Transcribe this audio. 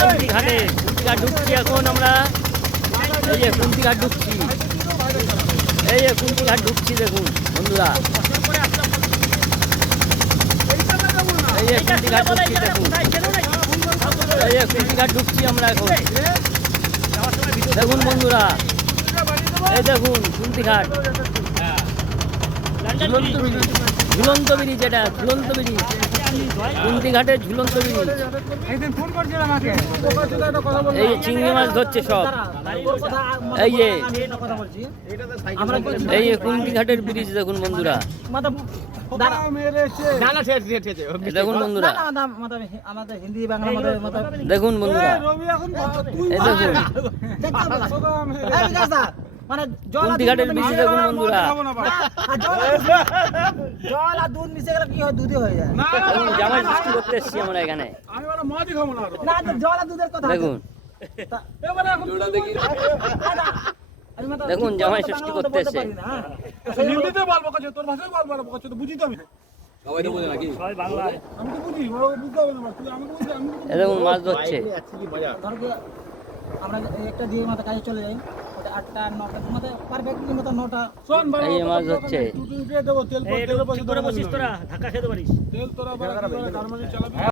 কুন্তি ঘাটে, কুন্তি ঘাট ঢুকছি এখন আমরা। এই যে কুন্তি ঘাট ঢুকছি, এই যে কুন্তি ঘাট ঢুকছি দেখুন বন্ধুরা। এই যে কুন্তি ঘাট ঢুকছি দেখুন, এই যে কুন্তি ঘাট ঢুকছি আমরা এখন দেখুন বন্ধুরা। এই দেখুন কুন্তি ঘাট, ঝুলন্ত ব্রিজ, এটা ঝুলন্ত ব্রিজ, কুন্তি ঘাটের ঝুলন্ত ব্রিজ। এই যে চিংড়ি মাছ ধরছে সব, এই যে এই যে কুন্তি ঘাটের ব্রিজ দেখুন বন্ধুরা। দেখুন বন্ধুরা, দেখুন বন্ধুরা, এই দেখুন কুন্তি ঘাটের ব্রিজ দেখুন বন্ধুরা। জল আর দুধ মিশে গেলে কি হয়? দুধই হয়ে যায়। জামাই সৃষ্টি করতে এসছি আমরা এখানে, জল আর দুধের কথা দেখুন দেখুন জামাই সৃষ্টি করতে এসছে। দেখুন মাছ ধরছে। আমরা একটা দিয়ে মাথা কাজে চলে যাই, 8টা 9টা মাথা পারফেক্টলি মাথা 9টা এই মাছ ধরছে। তেল তোরা ধাক্কা খেতে পারিস।